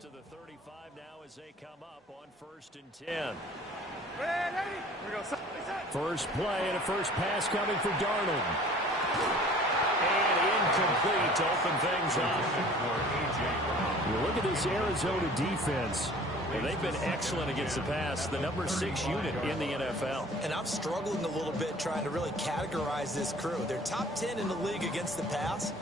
to the 35 now as they come up on 1st and 10. First play and a first pass coming for Darnold. And incomplete to open things up. You look at this Arizona defense. Well, they've been excellent against the pass, the number 6 unit in the NFL. And I'm struggling a little bit trying to really categorize this crew. They're top 10 in the league against the pass,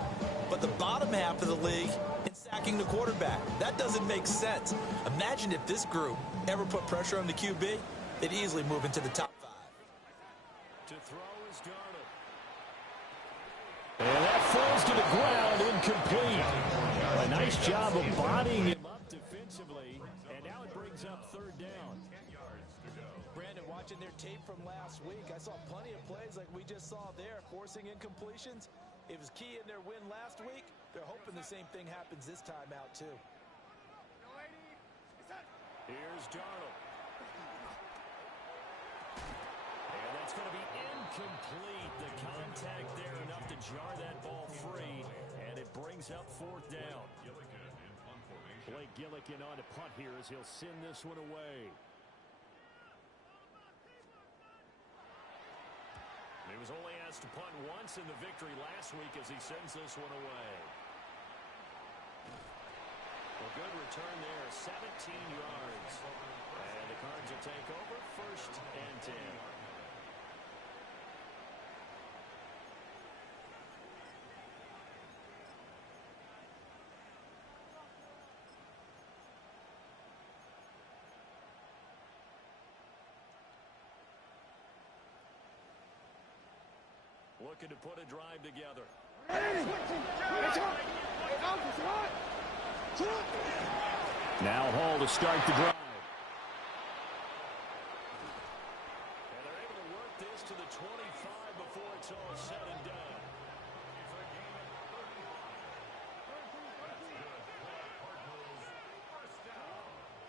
but the bottom half of the league in sacking the quarterback. That doesn't make sense. Imagine if this group ever put pressure on the QB, they'd easily move into the top 5. To throw is Darnold. And that falls to the ground, incomplete. A nice job of bodying him up defensively, and now it brings up 3rd down. Brandon, watching their tape from last week, I saw plenty of plays like we just saw there, forcing incompletions. It was key in their win last week. They're hoping the same thing happens this time out, too. Here's Darnold. And that's going to be incomplete. The contact there enough to jar that ball free, and it brings up 4th down. Blake Gillikin on to punt here as he'll send this one away. He was only asked to punt once in the victory last week as he sends this one away. A good return there, 17 yards. And the Cards will take over 1st and 10. Looking to put a drive together. Now Hall to start the drive. And they're able to work this to the 25 before it's all said and done.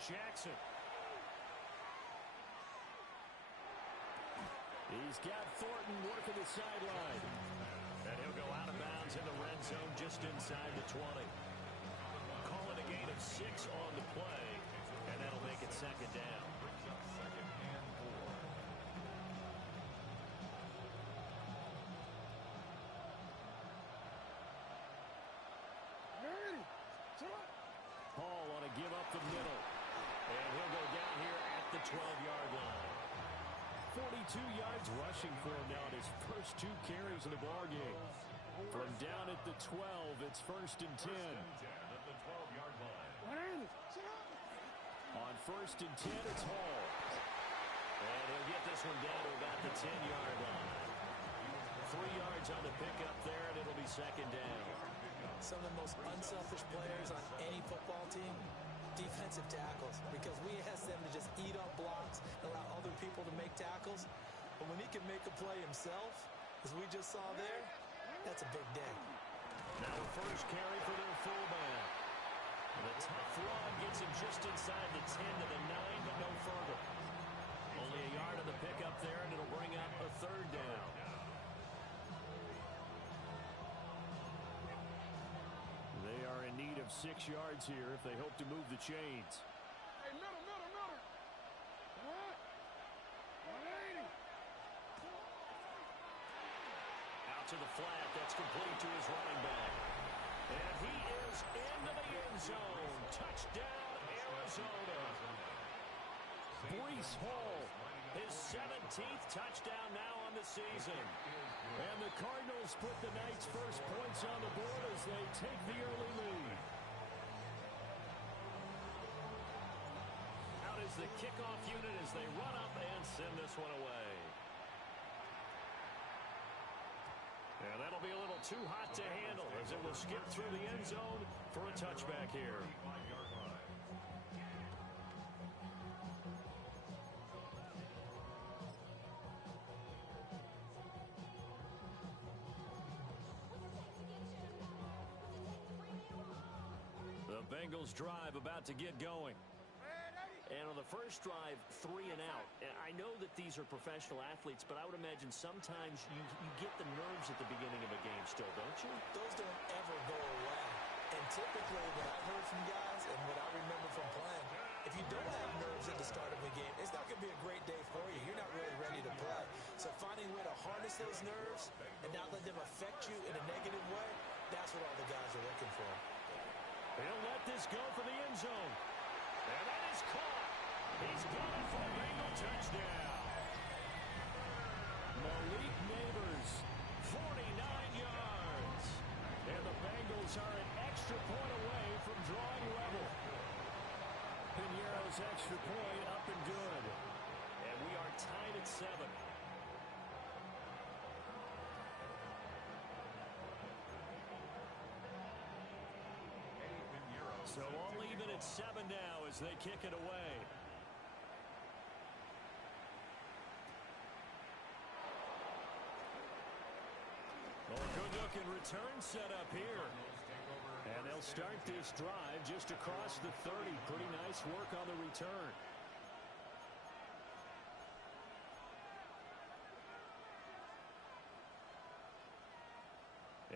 Jackson. He's got Thornton working the sideline. And he'll go out of bounds in the red zone just inside the 20. Call it a gain of 6 on the play, and that'll make it 2nd down. Hall on a give up the middle. And he'll go down here at the 12-yard line. 42 yards rushing for him now in his first 2 carries of the ballgame. From down at the 12, it's 1st and 10. On 1st and 10, it's Hall. And he'll get this one down to about the 10-yard line. 3 yards on the pickup there, and it'll be 2nd down. Some of the most unselfish players on any football team, defensive tackles, because we ask them to just eat up blocks, allow other people to make tackles. But when he can make a play himself, as we just saw there, that's a big day. Now the first carry for their fullback. The tough run gets him just inside the 10 to the 9, but no further. Only a yard on the pickup there, and it'll bring up a 3rd down. They are in need of 6 yards here if they hope to move the chains. Hey, middle. Out to the flat. That's complete to his running back. And he is into the end zone. Touchdown, Arizona. Breece Hall, his 17th touchdown now on the season. And the Cardinals put the night's first points on the board as they take the early lead. Out is the kickoff unit as they run up and send this one away. And that'll be a little too hot to handle as it will skip through the end zone for a touchback here. The Bengals drive about to get going. And on the first drive, 3 and out. I know that these are professional athletes, but I would imagine sometimes you get the nerves at the beginning of a game still, don't you? Those don't ever go away. And typically what I've heard from guys and what I remember from playing, if you don't have nerves at the start of a game, it's not going to be a great day for you. You're not really ready to play. So finding a way to harness those nerves and not let them affect you in a negative way, that's what all the guys are looking for. He'll let this go for the end zone. And that is caught. He's got it for a Bengal touchdown. Malik Neighbors, 49 yards. And the Bengals are an extra point away from drawing level. Piñeiro's extra point up and good. And we are tied at 7. So all even at 7 now as they kick it away. Oh, good-looking return set up here. And they'll start this drive just across the 30. Pretty nice work on the return.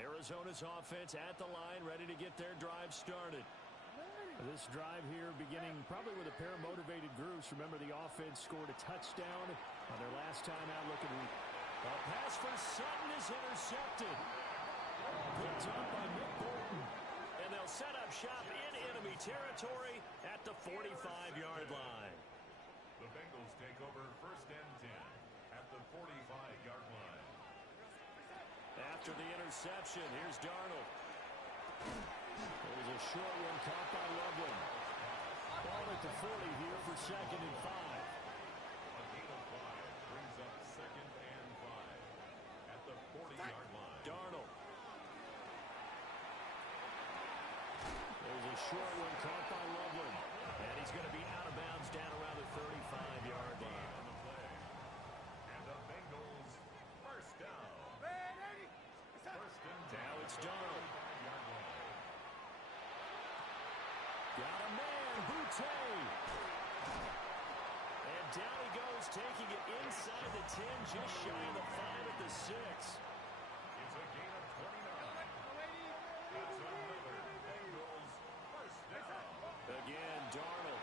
Arizona's offense at the line, ready to get their drive started. This drive here beginning probably with a pair of motivated groups. Remember, the offense scored a touchdown on their last time out. Look at a pass for Sutton is intercepted. Picked up by Nick Bolton. And they'll set up shop in enemy territory at the 45-yard line. The Bengals take over 1st and 10 at the 45-yard line. After the interception, here's Darnold. There's a short one caught by Loveland. Ball at the 40 here for 2nd and 5. A gain of 5 brings up 2nd and 5 at the 40-yard line. Darnold. There's a short one caught by Loveland. And he's going to be out of bounds down around the 35-yard line. On the play. And the Bengals first down. First and 10. Now it's Darnold. 45-yard line. Got a man, Boutte. And down he goes, taking it inside the 10, just shy of the 5 at the 6. It's a gain of 29. That's another Bengals first down. Again, Darnold.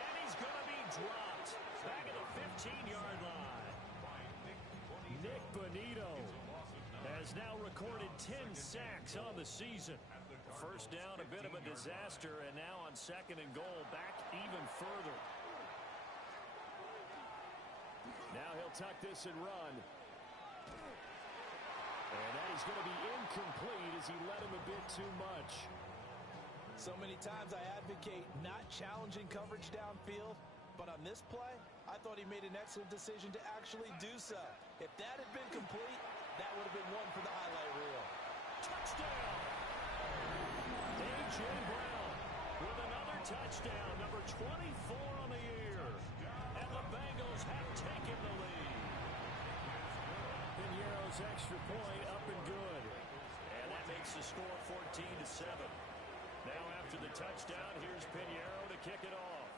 And he's going to be dropped. Back at the 15-yard line. By Nick Bonito It's a loss of 9. has now recorded 10 sacks on the season. First down, a bit of a disaster, and now on 2nd and goal, back even further. Now he'll tuck this and run. And that is going to be incomplete as he led him a bit too much. So many times I advocate not challenging coverage downfield, but on this play, I thought he made an excellent decision to actually do so. If that had been complete, that would have been one for the highlight reel. Touchdown! A.J. Brown with another touchdown, number 24 on the year. And the Bengals have taken the lead. Piñeiro's extra point up and good. And that makes the score 14-7. Now after the touchdown, here's Piñeiro to kick it off.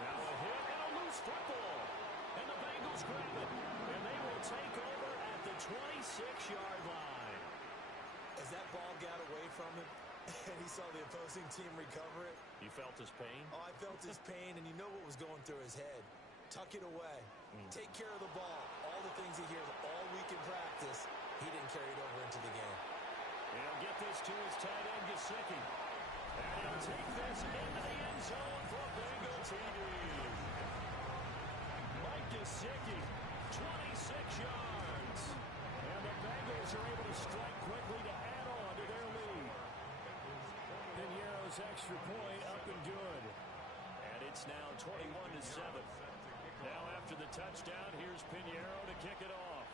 Now a hit and a loose football. And the Bengals grab it. And they will take over at the 26-yard line. As that ball got away from him and he saw the opposing team recover it. You felt his pain? Oh, I felt his pain, and you know what was going through his head. Tuck it away. Take care of the ball. All the things he hears all week in practice, he didn't carry it over into the game. He'll get this to his tight end, Gesicki. And he'll take this into the end zone for a Bengal TD. Mike Gesicki, 26 yards. And the Bengals are able to strike quickly to add on to their lead. Piñeiro's extra point up and good. And it's now 21-7. Now after the touchdown, here's Piñeiro to kick it off.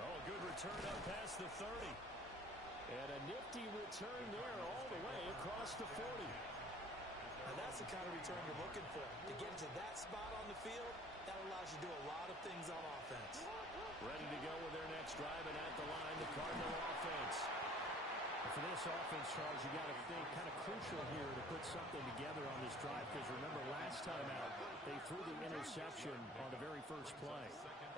Oh, good return up past the 30. And a nifty return there all the way across the 40. And that's the kind of return you're looking for. To get to that spot on the field, that allows you to do a lot of things on offense. Ready to go with their next drive, and at the line, the Cardinal offense. for this offense, Charles, you got to think kind of crucial here to put something together on this drive, because remember last time out, they threw the interception on the very first play.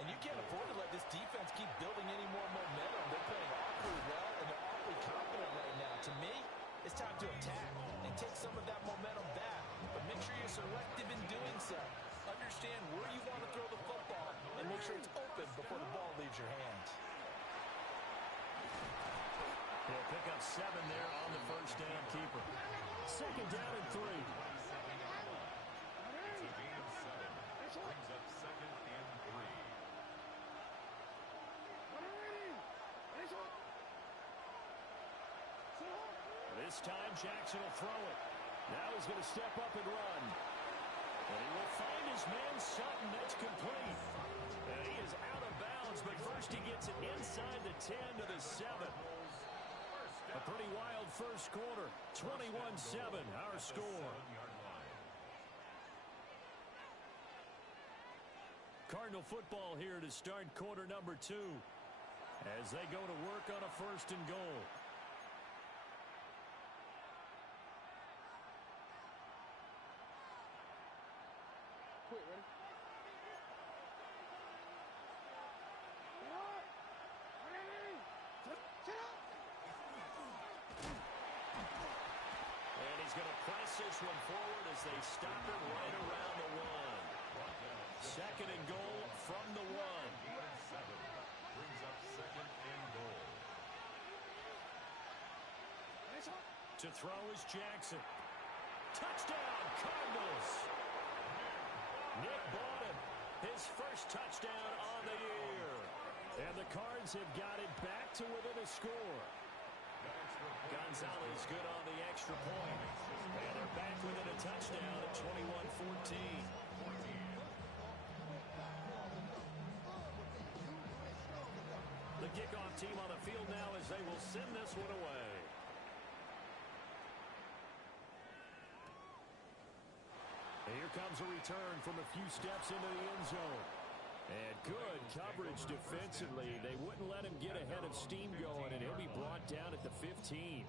And you can't afford to let this defense keep building any more momentum. They're playing awfully well, and they're awfully confident right now. To me, it's time to attack and take some of that momentum back. But make sure you're selective in doing so. Understand where you want to throw the football and make sure it's open before the ball leaves your hands. He'll pick up 7 there on the first down keeper. Second down and 3. It's a gain of 7. Brings up second and 3. This time Jackson will throw it. Now he's going to step up and run. And he will find his man Sutton. That's complete. And he is out of bounds, but first he gets it inside the 10 to the 7. A pretty wild first quarter. 21-7, our score. Cardinal football here to start quarter number 2 as they go to work on a first and goal. Quick, ready? And he's going to press this one forward as they stop it right around the 1. Second and goal from the 1. Gain of 7. Brings up second and goal. To throw is Jackson. Touchdown, Cardinals. Nick Bawden, his first touchdown on the year. And the Cards have got it back to within a score. Gonzalez good on the extra point. And they're back within a touchdown at 21-14. The kickoff team on the field now as they will send this one away. Here comes a return from a few steps into the end zone. And good coverage defensively. They wouldn't let him get ahead of steam going, and he'll be brought down at the 15.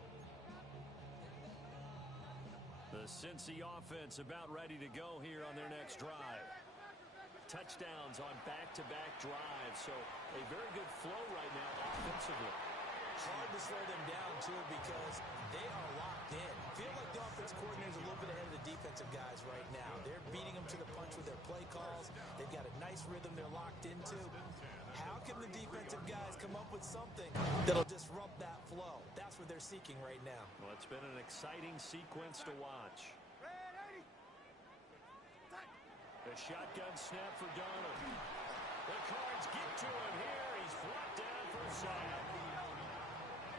The Cincy offense about ready to go here on their next drive. Touchdowns on back-to-back drives, so a very good flow right now offensively. Hard to slow them down, too, because they are locked in. Feel like the offense coordinator's a little bit ahead of the defensive guys right now. They're beating them to the punch with their play calls. They've got a nice rhythm they're locked into. How can the defensive guys come up with something that'll disrupt that flow? That's what they're seeking right now. Well, it's been an exciting sequence to watch. A shotgun snap for Donald. The Cards get to him here. He's brought down for a sack.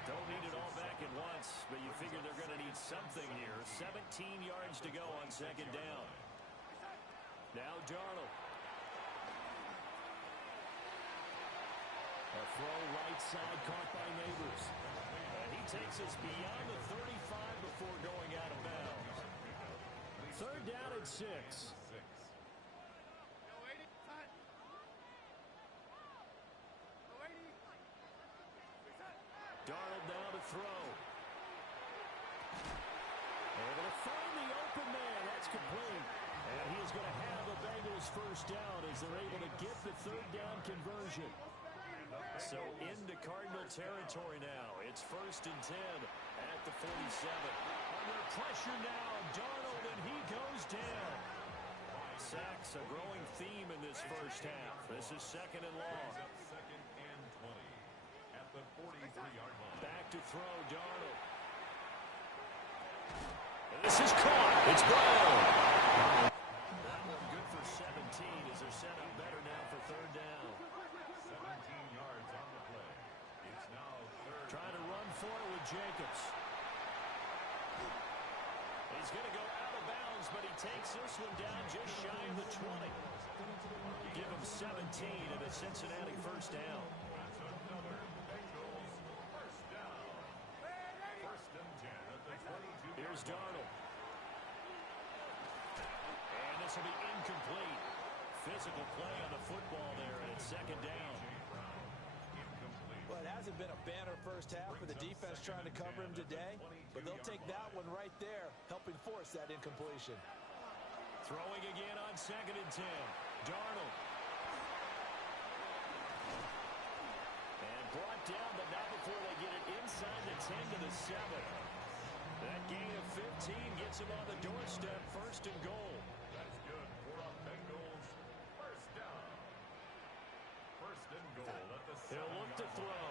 Don't need it all back at once, but you figure they're going to need something here. 17 yards to go on second down. Now Darnold. A throw right side caught by Neighbors. And he takes us beyond the 35 before going out of bounds. Third down and 6. Darnold now to throw. Able to find the open man. That's complete. And he is going to have the Bengals first down as they're able to get the third down conversion. So into Cardinal territory now. It's first and 10 at the 47. Under pressure now, Darnold, and he goes down. Sacks, a growing theme in this first half. This is second and long. Second and 20 at the 43-yard line. Back to throw, Darnold. And this is caught. It's Brown. That one good for 17 as they're set up better now for third down. 17 yards on the play. It's now third. Trying to run for it with Jacobs. He's going to go out of bounds, but he takes this one down just shy of the 20. Give him 17 at a Cincinnati first down. That's another Bengals first down. First and 10 at the 22. Here's Darnold. And this will be incomplete. Physical play on the football there, and it's second down. Well, it hasn't been a banner first half for the defense trying to cover him today, but they'll take that one right there, helping force that incompletion. Throwing again on 2nd and 10. Darnold. And brought down, but not before they get it inside the 10 to the 7. That gain of 15 gets him on the doorstep, 1st and goal. That's good for a Bengals first down. 1st and goal at the 7-yard He'll look to throw.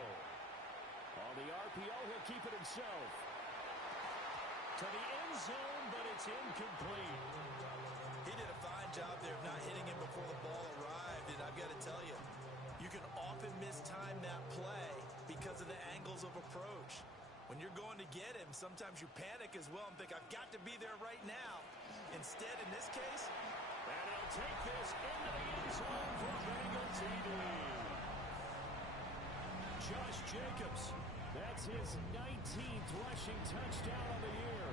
On the RPO, he'll keep it himself. To the end zone, but it's incomplete. He did a fine job there of not hitting him before the ball arrived, and I've got to tell you, you can often mistime that play because of the angles of approach. When you're going to get him, sometimes you panic as well and think, I've got to be there right now. Instead, in this case, and he'll take this into the end zone for Bengal TD. Josh Jacobs, that's his 19th rushing touchdown of the year.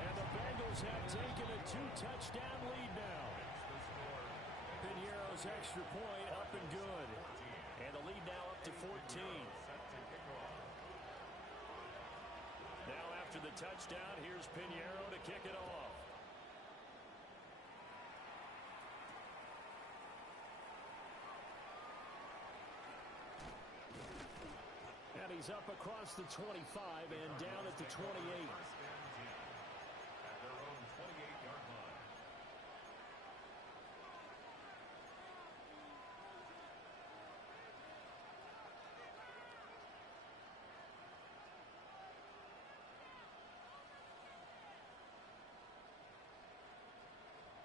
And the Bengals have taken a 2-touchdown lead now. Piñeiro's extra point up and good. And the lead now up to 14. Now after the touchdown, here's Piñeiro to kick it off. And he's up across the 25 and down at the 28. At their own 28-yard line.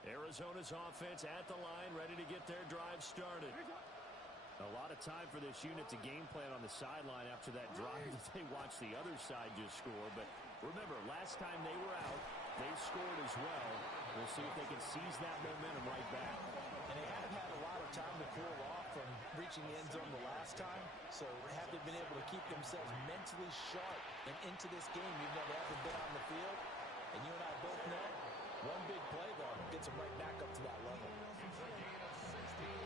Arizona's offense at the line, ready to get their drive started. A lot of time for this unit to game plan on the sideline after that drive that they watched the other side just score. But remember, last time they were out, they scored as well. We'll see if they can seize that momentum right back. and they haven't had a lot of time to cool off from reaching the end zone the last time, so haven't been able to keep themselves mentally sharp and into this game, even though they haven't been on the field. And you and I both know, one big play, though, gets them right back up to that level.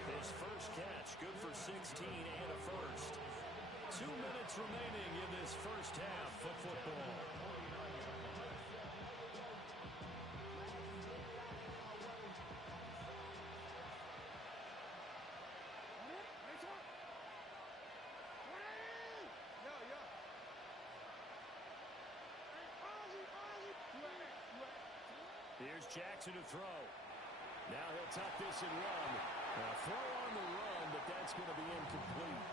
His first catch, good for 16 and a first. 2 minutes remaining in this first half of football. Here's Jackson to throw. Now he'll tuck this and run. Throw on the run, but that's going to be incomplete.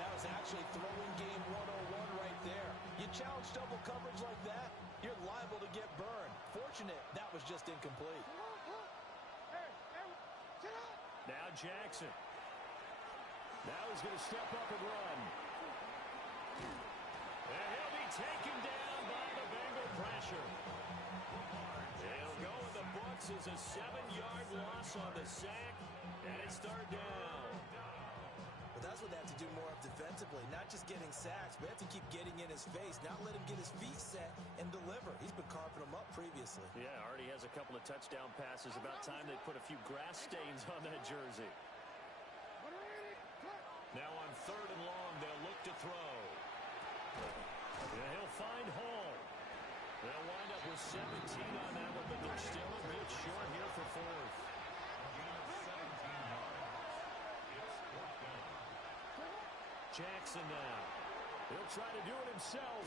That was actually throwing game 101 right there. You challenge double coverage like that, you're liable to get burned. Fortunate, that was just incomplete. Now Jackson. Now he's going to step up and run. And he'll be taken down by the Bengal pressure. He'll go in the books as a 7-yard loss on the sack, and it's third down. But that's what they have to do more of defensively, not just getting sacks, but they have to keep getting in his face, not let him get his feet set and deliver. He's been carving them up previously. Yeah, already has a couple of touchdown passes. About time they put a few grass stains on that jersey. Now on third and long, they'll look to throw. He'll find Hall. They'll wind up with 17 on that one, but they're still a bit short here for fourth. Jackson now. He'll try to do it himself.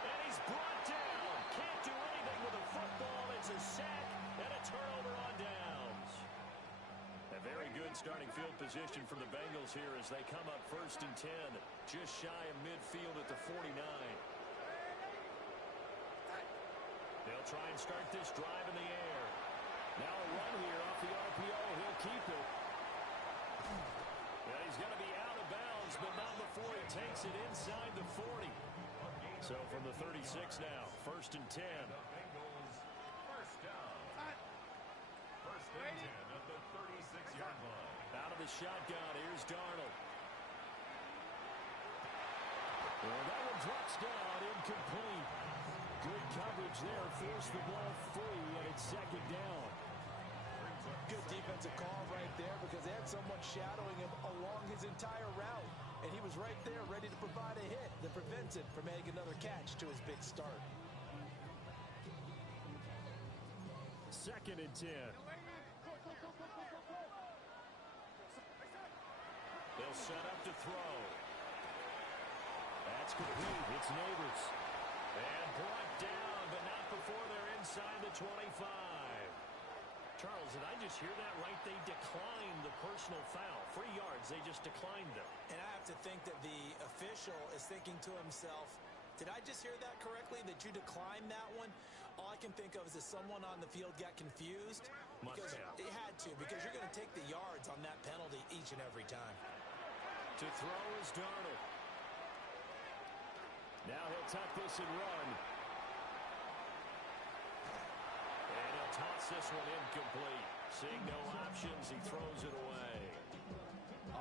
And he's brought down. Can't do anything with a football. It's a sack and a turnover on downs. A very good starting field position for the Bengals here as they come up first and 10. Just shy of midfield at the 49. They'll try and start this drive in the air. Now a run here off the RPO. He'll keep it. Yeah, he's going to be out of bounds, but not before he takes it inside the 40. So from the 36 now, first and 10. First down. First and 10 at the 36-yard line. Out of the shotgun, here's Darnold. Well, that one drops down, incomplete. Good coverage there, forced the ball free, and it's second down. Good defensive call right there because they had someone shadowing him along his entire route. and he was right there ready to provide a hit that prevents him from adding another catch to his big start. 2nd and 10. They'll set up to throw. That's complete. It's Neighbors. And brought down, but not before they're inside the 25. Charles, did I just hear that right? They declined the personal foul. 3 yards, they just declined them. And I have to think that the official is thinking to himself, did I just hear that correctly, that you declined that one? All I can think of is that someone on the field got confused. Because it had to, because you're going to take the yards on that penalty each and every time. To throw is Darnold. Now he'll tuck this and run. And he'll toss this one incomplete. Seeing no options, he throws it away.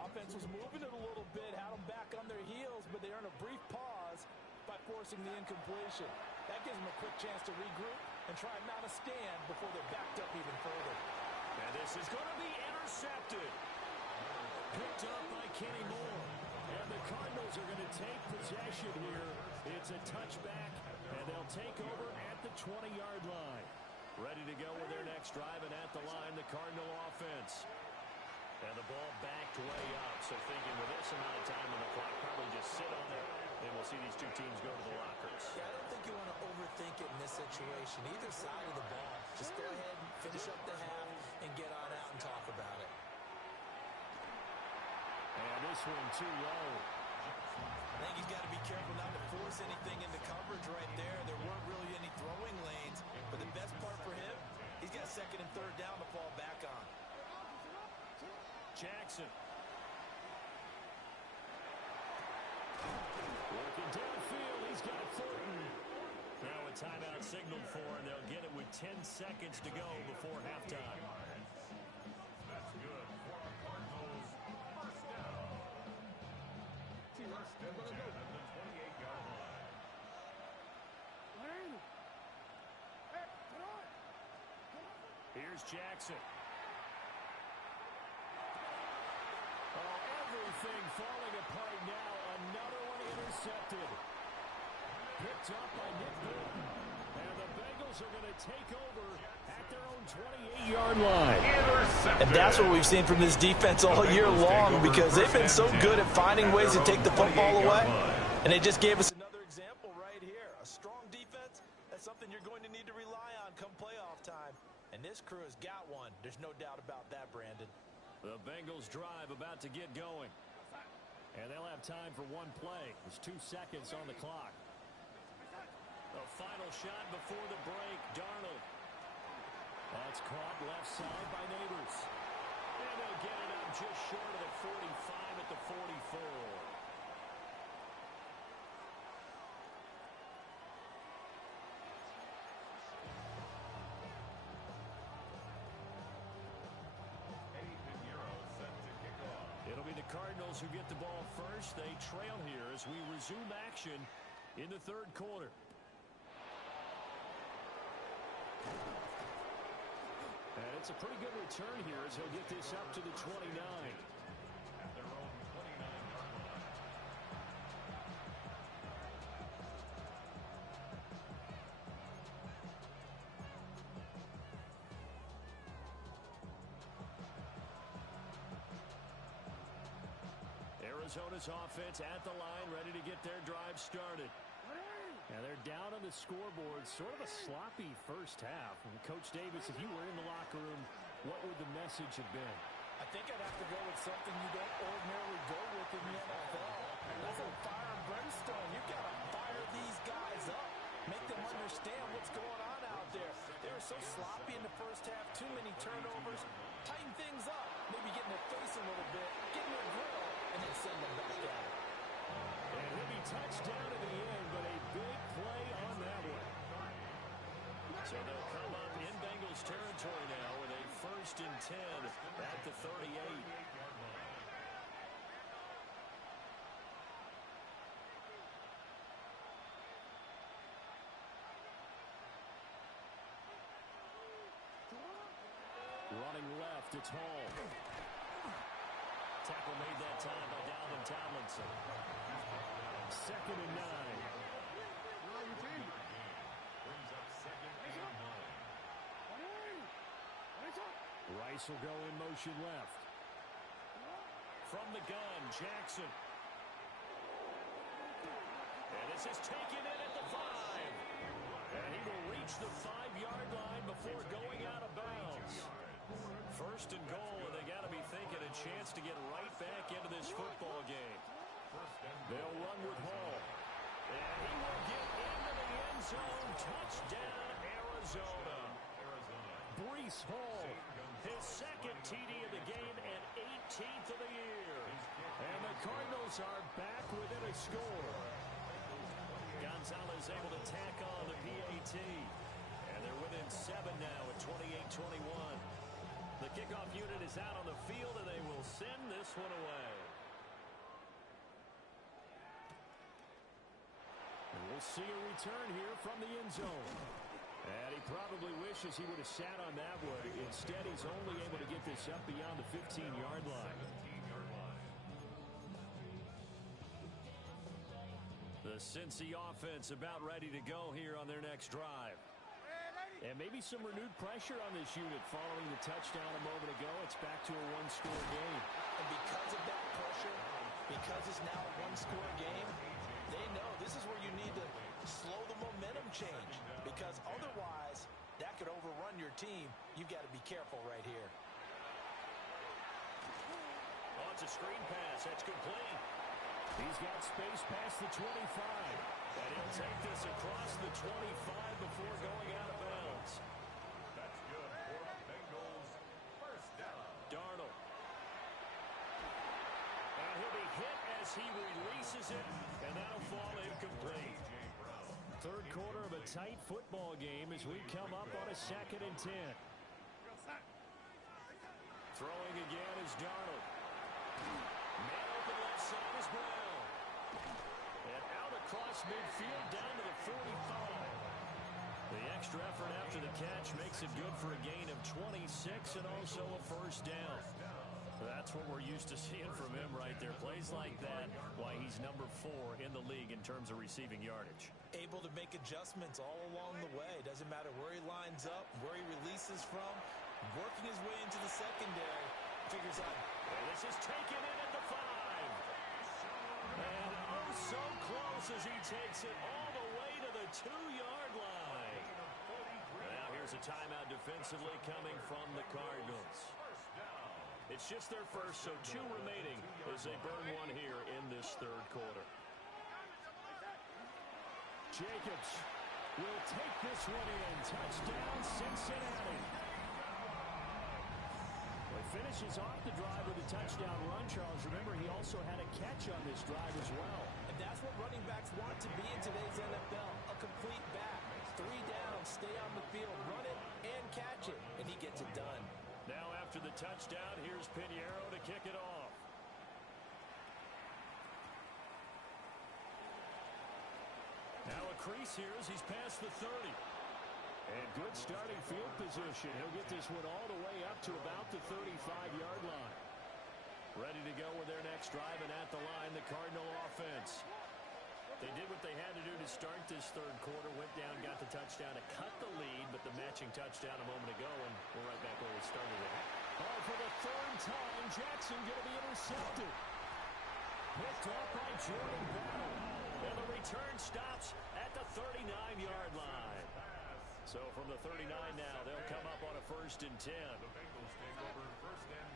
Offense was moving it a little bit, had them back on their heels, but they earned a brief pause by forcing the incompletion. That gives them a quick chance to regroup and try and mount a stand before they're backed up even further. And this is going to be intercepted. Picked up by Kenny Moore. And the Cardinals are going to take possession here. It's a touchback, and they'll take over at the 20-yard line. Ready to go with their next drive, and at the line, the Cardinal offense. And the ball backed way up, so thinking with this amount of time on the clock, probably just sit on it, and we'll see these two teams go to the lockers. Yeah, I don't think you want to overthink it in this situation. Either side of the ball. Just go ahead and finish up the half and get on out and talk about it. And this one too low. I think he's got to be careful not to force anything into coverage right there. There weren't really any throwing lanes, but the best part for him, he's got 2nd and 3rd down to fall back on. Jackson. Working downfield, he's got Thornton. Now a timeout signaled for, and they'll get it with 10 seconds to go before halftime. That's good for our Cardinals. First down. First and 10 at the 28-yard line. Here's Jackson. Oh, everything falling apart now. Another one intercepted. Picked up by Nick Bolton. And the Bengals are going to take over at their own 28-yard line. And that's what we've seen from this defense all year long, because they've been so good at finding ways to take the football away. And they just gave us another example right here. A strong defense, that's something you're going to need to rely on come playoff time. And this crew has got one. There's no doubt about that, Brandon. The Bengals drive about to get going. And they'll have time for one play. There's 2 seconds on the clock. The final shot before the break, Darnold. That's caught left side by Neighbors. And they'll get it up just short of the 45 at the 44. It'll be the Cardinals who get the ball first. They trail here as we resume action in the 3rd quarter. And it's a pretty good return here as he'll get this up to the 29. At their own 29-yard line. Arizona's offense at the line, ready to get their drive started. And they're down on the scoreboard. Sort of a sloppy first half. And Coach Davis, if you were in the locker room, what would the message have been? I think I'd have to go with something you don't ordinarily go with in the NFL. That's a fire and brimstone. You've got to fire these guys up. Make them understand what's going on out there. They were so sloppy in the first half. Too many turnovers. Tighten things up. Maybe get in their face a little bit. Get in their grill. And then send them back at it. And he'll be touchdown in the end, but a big play on that one. So they'll come up in Bengals territory now with a 1st and 10 at the 38. Running left, it's Hall. Tackle made that time by Dalvin Tomlinson. 2nd and 9. Brings up 2nd and 9. Rice will go in motion left. From the gun, Jackson. And this is taken in at the 5. And he will reach the 5-yard line before going out of bounds. 1st and goal, and they got to be thinking a chance to get right back into this football game. They'll run with Hall. And he will get into the end zone. Touchdown, Arizona. Breece Hall, his 2nd TD of the game and 18th of the year. And the Cardinals are back within a score. Gonzalez able to tack on the PAT. And they're within 7 now at 28-21. The kickoff unit is out on the field, and they will send this one away. And we'll see a return here from the end zone. And he probably wishes he would have sat on that one. Instead, he's only able to get this up beyond the 15-yard line. The Cincy offense about ready to go here on their next drive. And maybe some renewed pressure on this unit following the touchdown a moment ago. It's back to a one-score game. And because of that pressure, because it's now a one-score game, they know this is where you need to slow the momentum change, because otherwise that could overrun your team. You've got to be careful right here. Oh, it's a screen pass. That's complete. He's got space past the 25. And he'll take this across the 25 before going out of bounds. That's good for the Bengals. 1st down. Darnold. And he'll be hit as he releases it, and that'll fall incomplete. 3rd quarter of a tight football game as we come up on a 2nd and 10. Throwing again is Darnold. Man open left side is Brown. And out across midfield down to the 45. The extra effort after the catch makes it good for a gain of 26 and also a 1st down. That's what we're used to seeing from him right there. Plays like that, why he's number 4 in the league in terms of receiving yardage. Able to make adjustments all along the way. Doesn't matter where he lines up, where he releases from. Working his way into the secondary. Figures out. And this is taken in at the 5. And oh, so close as he takes it all the way to the 2-yard line. Now here's a timeout defensively coming from the Cardinals. It's just their first, so 2 remaining as they burn one here in this 3rd quarter. Jacobs will take this one in. Touchdown, Cincinnati. He finishes off the drive with a touchdown run, Charles. Remember, he also had a catch on this drive as well. And that's what running backs want to be in today's NFL, a complete back. 3 down, stay on the field, run it, and catch it, and he gets it done. Now after the touchdown, here's Pinheiro to kick it off. Now a crease here as he's past the 30. And good starting field position. He'll get this one all the way up to about the 35-yard line. Ready to go with their next drive, and at the line, the Cardinal offense. They did what they had to do to start this 3rd quarter. Went down, got the touchdown to cut the lead, but the matching touchdown a moment ago, and we're right back where we started it. Oh, for the 3rd time, Jackson going to be intercepted. Picked off by Jordan Battle. And the return stops at the 39-yard line. So from the 39 now, they'll come up on a 1st and 10. The Bengals take over 1st and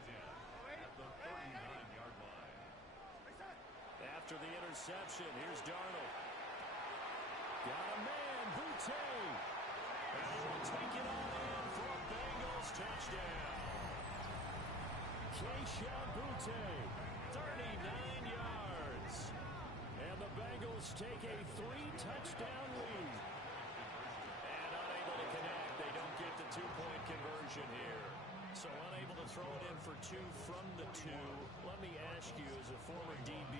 10 at the 39-yard line. After the interception, here's Darnold. Got a man, Boutte. And he will take it on in for a Bengals touchdown. Keyshawn Boutte, 39 yards. And the Bengals take a 3-touchdown lead. And unable to connect. They don't get the 2-point conversion here. So unable to throw it in for 2 from the 2. Let me ask you, as a former DB,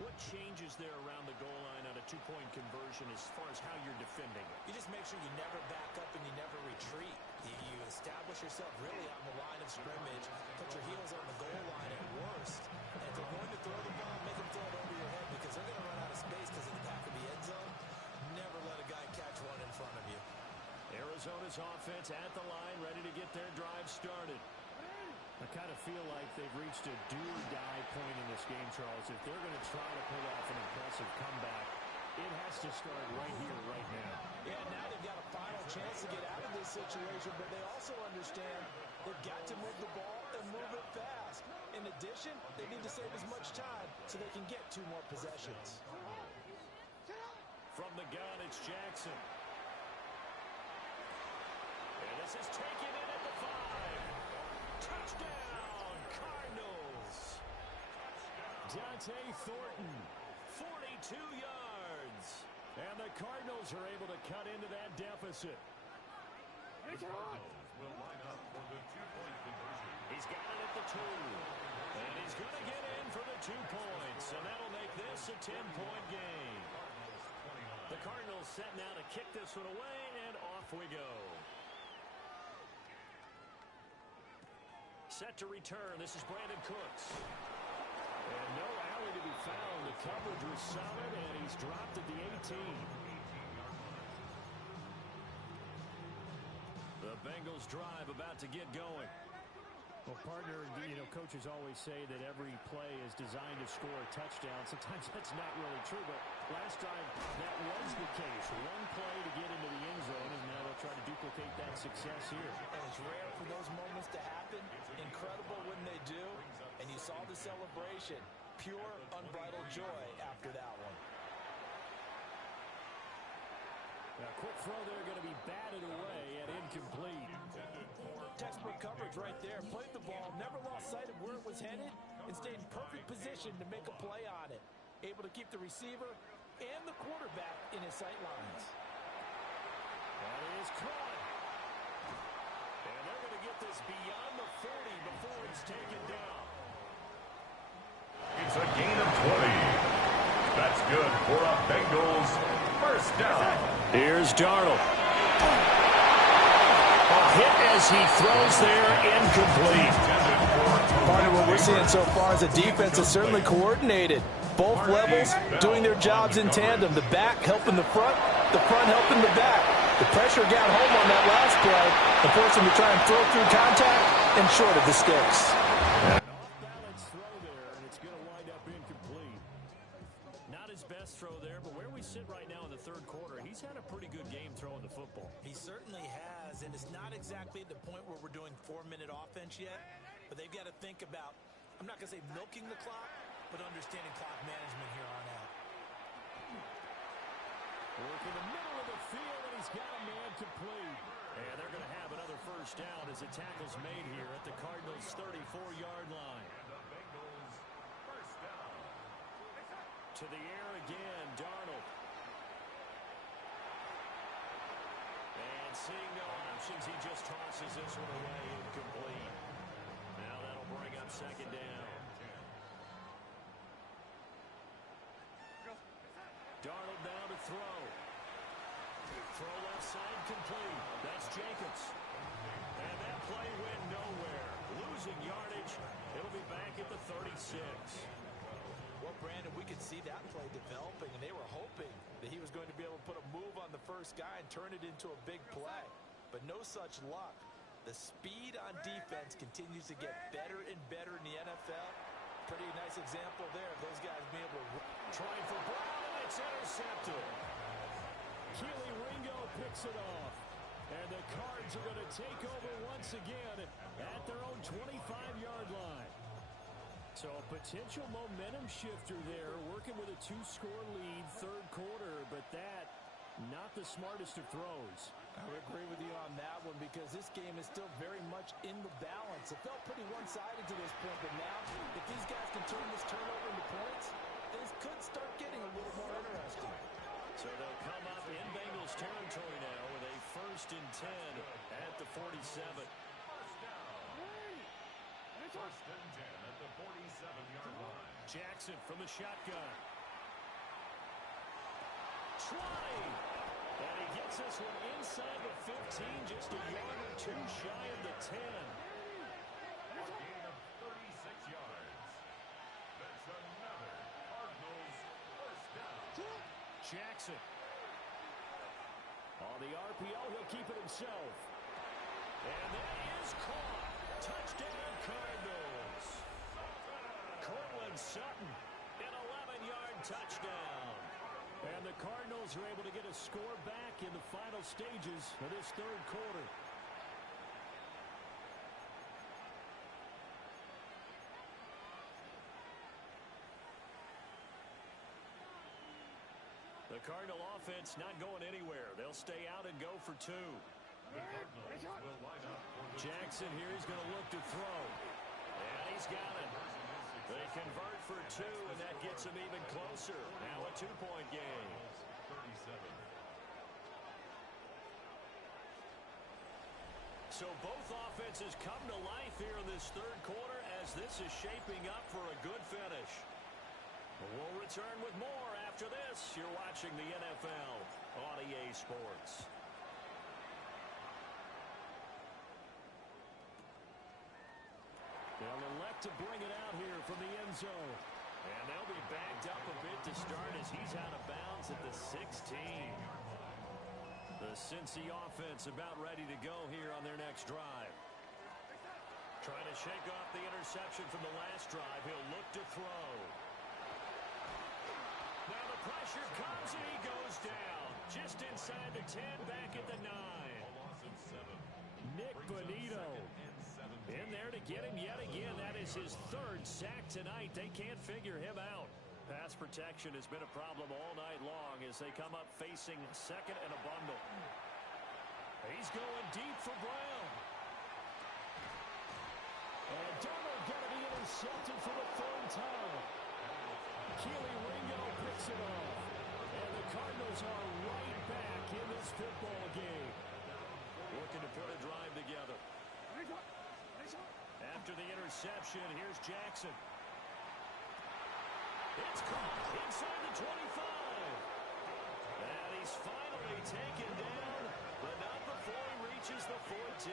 what changes there around the goal line on a 2-point conversion as far as how you're defending it? You just make sure you never back up and you never retreat. You establish yourself really on the line of scrimmage, put your heels on the goal line and work. first. And if they're going to throw the ball, make them throw it over your head because they're going to run out of space because of the back of the end zone. Never let a guy catch one in front of you. Arizona's offense at the line, ready to get their drive started. I kind of feel like they've reached a do-or-die point in this game, Charles. If they're going to try to pull off an impressive comeback, it has to start right here, right now. Yeah, now they've got a final chance to get out of this situation, but they also understand they've got to move the ball and move it fast. In addition, they need to save as much time so they can get 2 more possessions. From the gun, it's Jackson. And this is taken in at the 5. Touchdown, Cardinals. Dante Thornton, 42 yards. And the Cardinals are able to cut into that deficit. The Cardinals will line up for the 2-point conversion. He's got it at the 2. And he's going to get in for the 2 points. And that'll make this a 10-point game. The Cardinals set now to kick this one away, and off we go. Set to return. This is Brandon Cooks. And no alley to be found. The coverage was solid, and he's dropped at the 18. The Bengals drive about to get going. Well, partner, coaches always say that every play is designed to score a touchdown. Sometimes that's not really true, but last time that was the case. One play to get into the end zone, and now they'll try to duplicate that success here. And it's rare for those moments to happen. Incredible when they do. And you saw the celebration. Pure, unbridled joy after that one. A quick throw there, going to be batted away and incomplete. Textbook coverage right there. Played the ball, never lost sight of where it was headed, and stayed in perfect position to make a play on it. Able to keep the receiver and the quarterback in his sight lines. That is caught. And they're going to get this beyond the 40 before it's taken down. It's a gain of 20. That's good for a Bengals first down. Here's Darnold. A hit as he throws there, incomplete. Partner, what we're seeing so far is the defense is certainly coordinated. Both levels doing their jobs in tandem. The back helping the front helping the back. The pressure got home on that last play and forced him to try and throw through contact and short of the sticks. Off-balance throw there, and it's going to wind up incomplete. Not his best throw there, but where we sit right now in the third quarter, he's had a pretty good game throwing the football. He certainly has, and it's not exactly at the point where we're doing 4-minute offense yet, but they've got to think about, I'm not going to say milking the clock, but understanding clock management here on out. Work in the middle of the field, and he's got a man complete. And they're going to have another first down as the tackle's made here at the Cardinals' 34-yard line. And the Bengals first down. To the air again, Darnold. And seeing no options, he just tosses this one away, incomplete. Now that'll bring up second down. Darnold now to throw. Throw left side complete. That's Jacobs. And that play went nowhere. Losing yardage. It'll be back at the 36. Well, Brandon, we could see that play developing, and they were hoping that he was going to be able to put a move on the first guy and turn it into a big play. But no such luck. The speed on defense continues to get better and better in the NFL. Pretty nice example there of those guys being able to... Trying for Brown, and it's intercepted. Keely Ringo picks it off. And the Cards are going to take over once again at their own 25-yard line. So a potential momentum shifter there, working with a 2-score lead, third quarter, but that, not the smartest of throws. I would agree with you on that one because this game is still very much in the balance. It felt pretty one-sided to this point, but now, if these guys can turn this turnover into points, this could start getting a little more interesting. So they'll come up in Bengals territory now with a 1st and 10 at the 47. First and 10 at the 47-yard line. Jackson from the shotgun. Try! And he gets this one inside the 15, just a yard or two shy of the 10. Gain of 36 yards. Jackson. On the RPO, he'll keep it himself. And that is caught. Touchdown, Cardinals. Cortland Sutton, an 11-yard touchdown. And the Cardinals are able to get a score back in the final stages of this third quarter. The Cardinal offense not going anywhere. They'll stay out and go for two. Jackson here, he's going to look to throw. And he's got it. They convert for two, and that gets him even closer. Now a two-point game. So both offenses come to life here in this third quarter as this is shaping up for a good finish. We'll return with more after this. You're watching the NFL on EA Sports. They'll elect to bring it out here from the end zone. And they'll be backed up a bit to start as he's out of bounds at the 16. The Cincy offense about ready to go here on their next drive. Trying to shake off the interception from the last drive. He'll look to throw. Now the pressure comes and he goes down. Just inside the 10, back at the 9. Nick Bonito in there to get him yet again. That is his third sack tonight. They can't figure him out. Pass protection has been a problem all night long as they come up facing second and a bundle. He's going deep for Brown. And Darnold going to be intercepted for the third time. Keely Ringo picks it off. And the Cardinals are right back in this football game. Looking to put a drive together. After the interception, here's Jackson. It's caught inside the 25. And he's finally taken down, but not before he reaches the 14.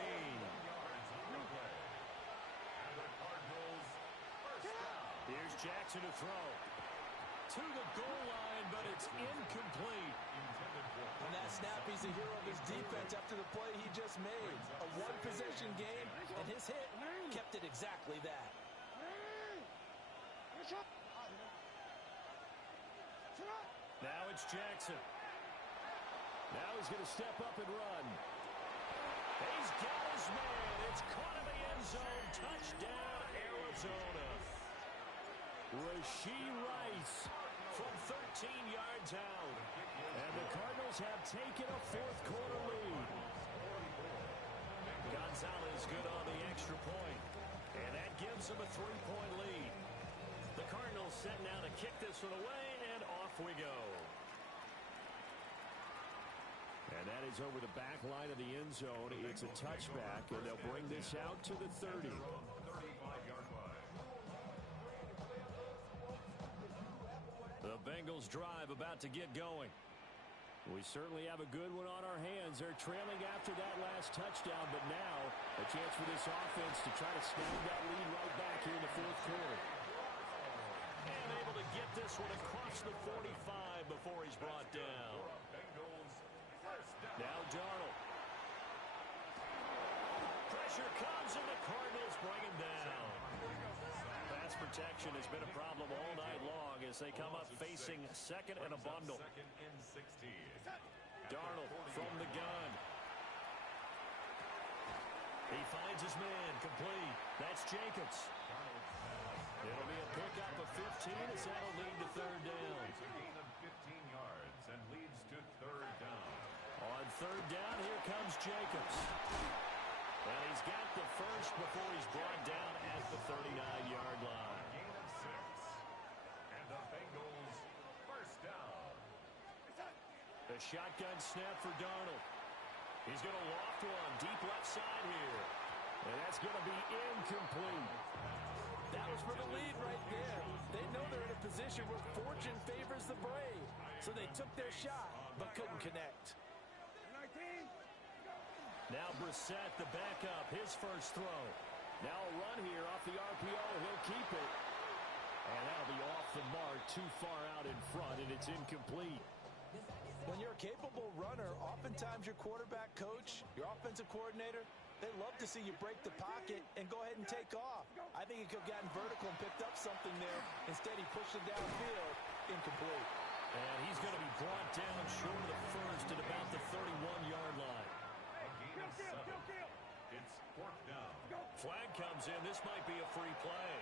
Here's Jackson to throw. To the goal line, but it's incomplete. On that snap, he's a hero of his defense after the play he just made. A one-possession game, and his hit kept it exactly that. Now it's Jackson. Now he's going to step up and run. He's got his man. It's caught in the end zone. Touchdown, Arizona. Rashee Rice from 13 yards out. And the Cardinals have taken a fourth quarter lead. Gonzalez good on the extra point. And that gives them a 3-point lead. The Cardinals set now to kick this one away, and off we go. And that is over the back line of the end zone. It's a touchback, and they'll bring this out to the 30. The Bengals drive about to get going. We certainly have a good one on our hands. They're trailing after that last touchdown, but now a chance for this offense to try to snag that lead right back here in the fourth quarter. And able to get this one across the 45 before he's brought down. Now Darnold. Pressure comes and the Cardinals bring him down. Pass protection has been a problem all night long as they come up facing second and a bundle. Darnold from the gun. He finds his man, complete. That's Jacobs. It'll be a pickup of 15 as that'll lead to third down. It's a gain of 15 yards and leads to third down. On third down, here comes Jacobs. And he's got the first before he's brought down at the 39-yard line. Gain of 6. And the Bengals first down. The shotgun snap for Darnold. He's going to loft one deep left side here. And that's going to be incomplete. That was for the lead right there. They know they're in a position where fortune favors the brave. So they took their shot, but couldn't connect. Now Brissett, the backup, his first throw. Now a run here off the RPO. He'll keep it. And that'll be off the mark, too far out in front, and it's incomplete. When you're a capable runner, oftentimes your quarterback coach, your offensive coordinator, they love to see you break the pocket and go ahead and take off. I think he could have gotten vertical and picked up something there. Instead, he pushed it downfield, incomplete. And he's going to be brought down short of the first at about the 31-yard line. A gain of 7. It's 4th down. Flag comes in. This might be a free play.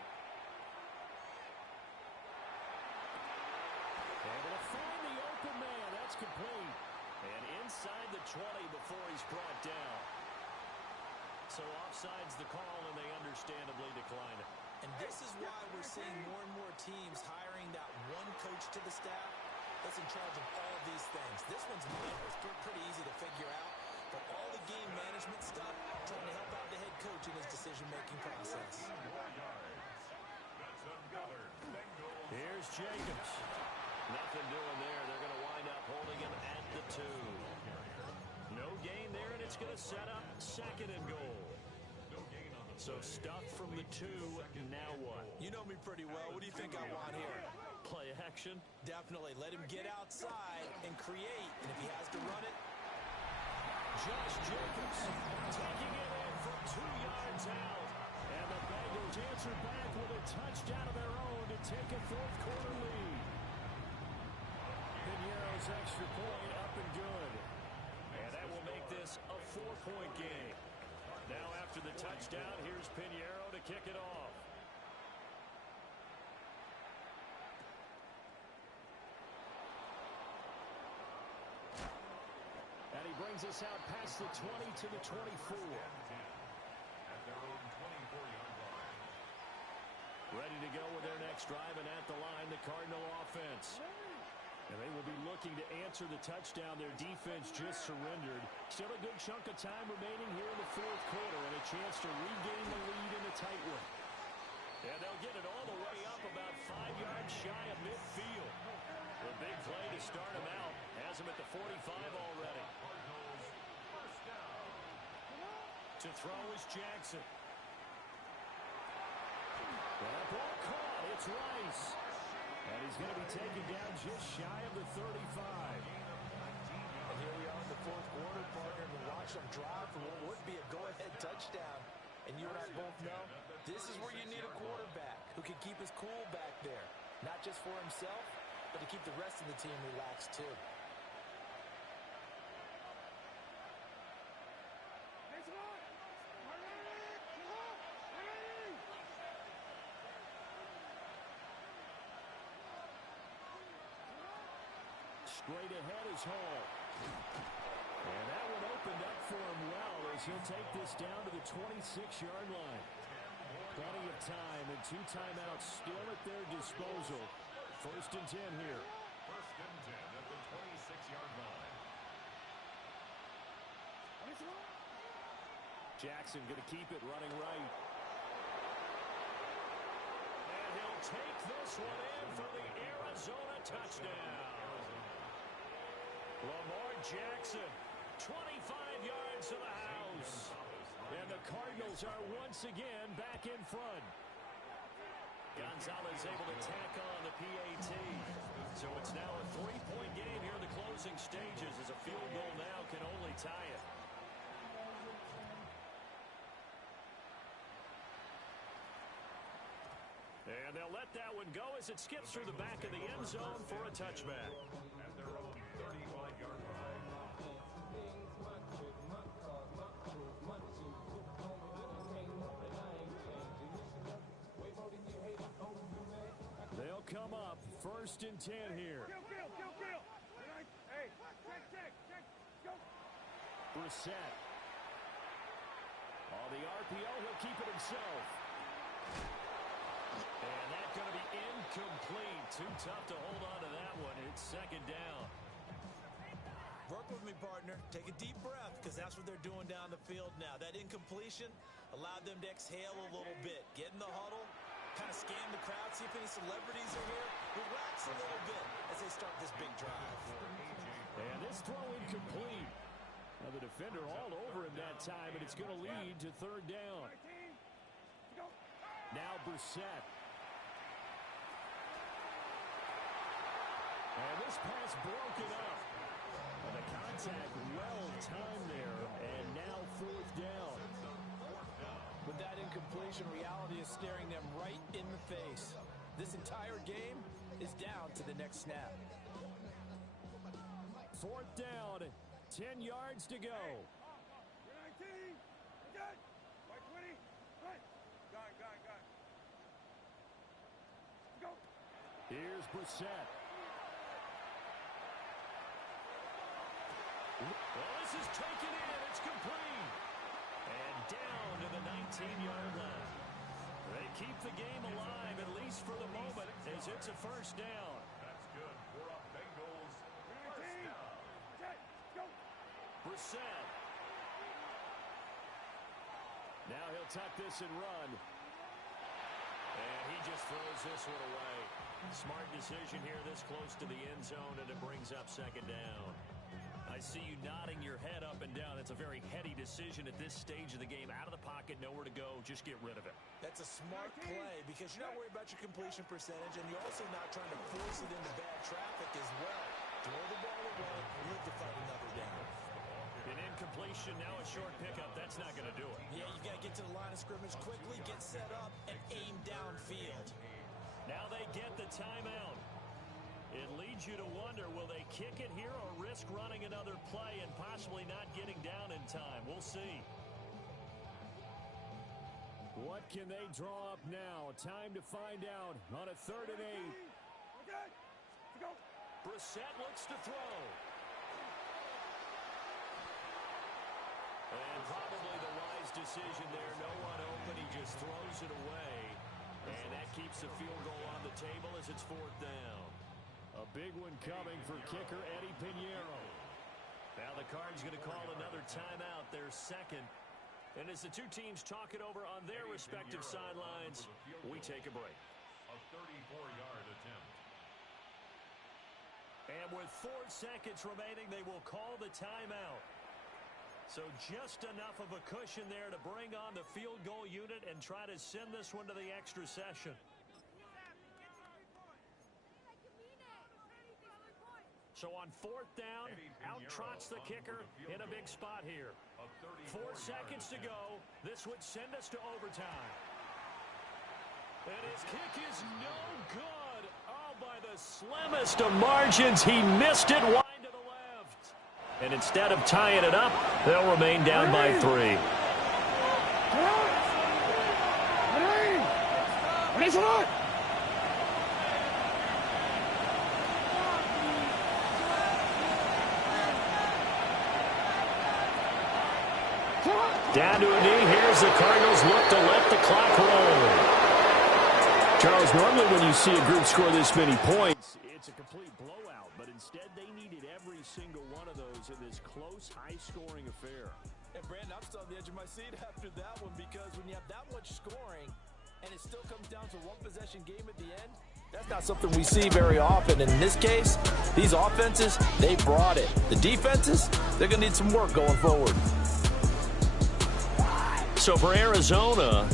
Able to find the open man. That's complete. And inside the 20 before he's brought down. So offside's the call, and they understandably decline it. And this is why we're seeing more and more teams hiring that one coach to the staff that's in charge of all these things. This one's pretty easy to figure out, but all the game management stuff trying to help out the head coach in his decision-making process. That's another Bengals. Here's Jacobs. Nothing doing there. They're going to wind up holding him at the 2. No gain there, and it's going to set up 2nd and goal. No gain on the So stuffed from the 2. Now what? You know me pretty well. What do you think I want here? Play action. Definitely. Let him get outside and create. And if he has to run it, Josh Jacobs taking it in from 2 yards out. And the Bengals answer back with a touchdown of their own to take a 4th quarter lead. Piñeiro's extra point up and good. And that will make this a 4-point game. Now after the touchdown, here's Piñeiro to kick it off. And he brings us out past the 20 to the 24. at their own 24-yard line. Ready to go with their next drive, and at the line, the Cardinal offense. And they will be looking to answer the touchdown. Their defense just surrendered. Still a good chunk of time remaining here in the 4th quarter, and a chance to regain the lead in a tight one. And they'll get it all the way up about 5 yards shy of midfield. The big play to start him out has him at the 45 already. Cardinals, 1st down. To throw is Jackson. That ball caught. It's Rice. And he's going to be taken down just shy of the 35. And here we are in the 4th quarter, partner, and watch them drive for what would be a go-ahead touchdown. And you and I both know this is where you need a quarterback who can keep his cool back there. Not just for himself, but to keep the rest of the team relaxed too. Straight ahead is Hall. And that one opened up for him well as he'll take this down to the 26-yard line. Plenty of time and 2 timeouts still at their disposal. 1st and 10 here. 1st and 10 at the 26-yard line. Jackson going to keep it running right. And he'll take this one in for the Arizona touchdown. Lamar Jackson, 25 yards to the house. And the Cardinals are once again back in front. Gonzalez able to tack on the PAT. So it's now a 3-point game here in the closing stages as a field goal now can only tie it. And they'll let that one go as it skips through the back of the end zone for a touchback. At their own 35-yard line. They'll come up 1st and 10 here. Hey, check. Go. Brissett. On the RPO, he'll keep it himself. And that's going to be incomplete. Too tough to hold on to that one. It's 2nd down. work with me, partner. Take a deep breath, because that's what they're doing down the field now. That incompletion allowed them to exhale a little bit. Get in the huddle, kind of scan the crowd, see if any celebrities are here. Relax a little bit as they start this big drive. And this throw incomplete. Now the defender all over him that time, and it's going to lead to 3rd down. Now Brissett. And this pass broken up. contact well timed there, and now fourth down. With that incompletion, reality is staring them right in the face. This entire game is down to the next snap. Fourth down, 10 yards to go. 19, good. By 20, good. Gone. Go. Here's Brissett. Well, this is taken in. It's complete. And down to the 19-yard line. They keep the game alive, at least for the moment, as it's a first down. That's good. We're up Bengals. First down. Set. Go. Brissett. Now he'll tuck this and run. And he just throws this one away. Smart decision here this close to the end zone, and it brings up second down. I see you nodding your head up and down. It's a very heady decision at this stage of the game. Out of the pocket, nowhere to go. Just get rid of it. That's a smart play because you're not worried about your completion percentage, and you're also not trying to force it into bad traffic as well. Throw the ball away, live to fight another down. An incompletion, now a short pickup. That's not going to do it. Yeah, you've got to get to the line of scrimmage quickly, get set up, and aim downfield. Now they get the timeout. It leads you to wonder, will they kick it here or risk running another play and possibly not getting down in time? We'll see. What can they draw up now? Time to find out on a 3rd and 8. Okay. Go. Brissett looks to throw. And probably the wise decision there. No one open. He just throws it away. And that keeps the field goal on the table as it's 4th down. A big one coming for kicker Eddie Pinheiro. Now the Cards going to call another timeout, their second. And as the two teams talk it over on their respective sidelines, we take a break. A 34-yard attempt. And with 4 seconds remaining, they will call the timeout. So just enough of a cushion there to bring on the field goal unit and try to send this one to the extra session. So on 4th down, out trots the kicker in a big spot here. 4 seconds to go. This would send us to overtime. And his kick is no good. Oh, by the slimmest of margins, he missed it wide to the left. And instead of tying it up, they'll remain down by 3. Down to a knee. Here's the Cardinals look to let the clock roll. Charles, normally when you see a group score this many points, it's a complete blowout. But instead, they needed every single one of those in this close, high-scoring affair. And, Brandon, I'm still on the edge of my seat after that one because when you have that much scoring and it still comes down to one possession game at the end, that's not something we see very often. And in this case, these offenses, they brought it. The defenses, they're going to need some work going forward. So for Arizona,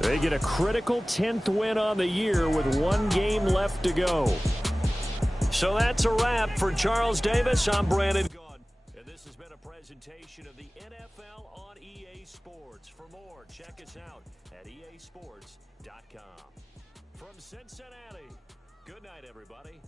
they get a critical 10th win on the year with 1 game left to go. So that's a wrap for Charles Davis. I'm Brandon Gaudin. And this has been a presentation of the NFL on EA Sports. For more, check us out at easports.com. From Cincinnati, good night, everybody.